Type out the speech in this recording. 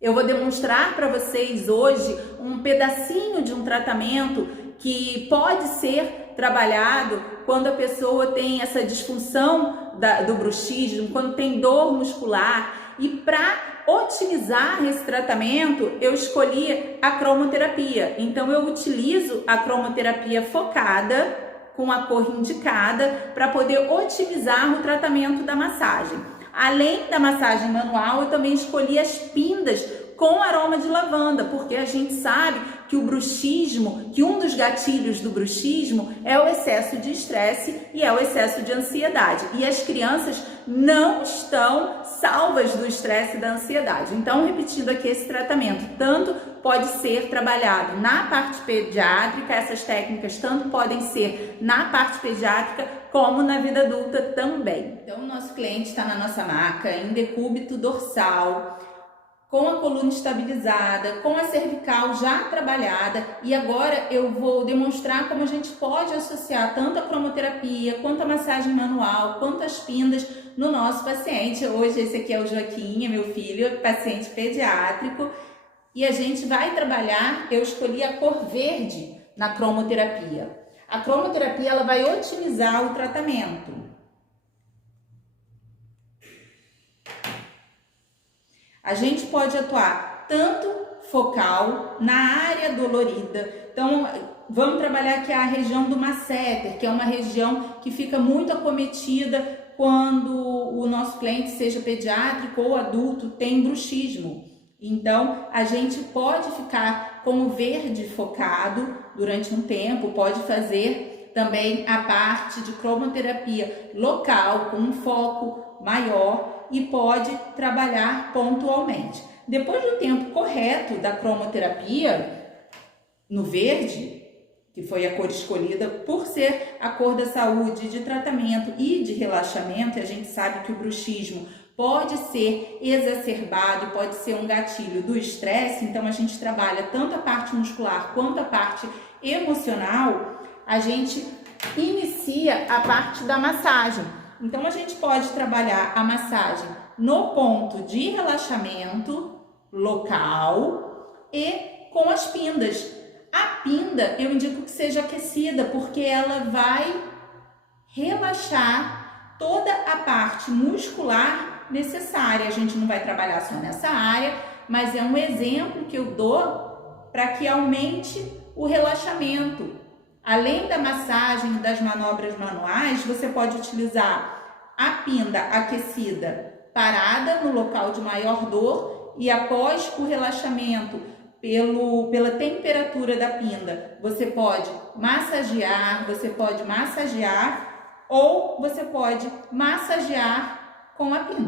Eu vou demonstrar para vocês hoje um pedacinho de um tratamento que pode ser trabalhado quando a pessoa tem essa disfunção do bruxismo, quando tem dor muscular. E para otimizar esse tratamento, eu escolhi a cromoterapia. Então eu utilizo a cromoterapia focada, com a cor indicada, para poder otimizar o tratamento da massagem. Além da massagem manual, eu também escolhi as pindas com aroma de lavanda, porque a gente sabe que o bruxismo, que um dos gatilhos do bruxismo é o excesso de estresse e é o excesso de ansiedade. E as crianças não estão salvas do estresse e da ansiedade. Então, repetindo aqui esse tratamento, tanto pode ser trabalhado na parte pediátrica, essas técnicas tanto podem ser na parte pediátrica como na vida adulta também. Então, o nosso cliente está na nossa maca em decúbito dorsal, com a coluna estabilizada, com a cervical já trabalhada, e agora eu vou demonstrar como a gente pode associar tanto a cromoterapia, quanto a massagem manual, quanto as pindas no nosso paciente. Hoje esse aqui é o Joaquim, é meu filho, paciente pediátrico, e a gente vai trabalhar, eu escolhi a cor verde na cromoterapia. A cromoterapia ela vai otimizar o tratamento. A gente pode atuar tanto focal, na área dolorida. Então, vamos trabalhar aqui a região do masseter, que é uma região que fica muito acometida quando o nosso cliente, seja pediátrico ou adulto, tem bruxismo. Então, a gente pode ficar com o verde focado durante um tempo, pode fazer também a parte de cromoterapia local, com um foco maior, e pode trabalhar pontualmente. Depois do tempo correto da cromoterapia, no verde, que foi a cor escolhida por ser a cor da saúde, de tratamento e de relaxamento, e a gente sabe que o bruxismo pode ser exacerbado, pode ser um gatilho do estresse, então a gente trabalha tanto a parte muscular quanto a parte emocional, a gente inicia a parte da massagem. Então, a gente pode trabalhar a massagem no ponto de relaxamento local e com as pindas. A pinda, eu indico que seja aquecida, porque ela vai relaxar toda a parte muscular necessária. A gente não vai trabalhar só nessa área, mas é um exemplo que eu dou para que aumente o relaxamento. Além da massagem e das manobras manuais, você pode utilizar a pinda aquecida parada no local de maior dor, e após o relaxamento pela temperatura da pinda, você pode massagear ou você pode massagear com a pinda.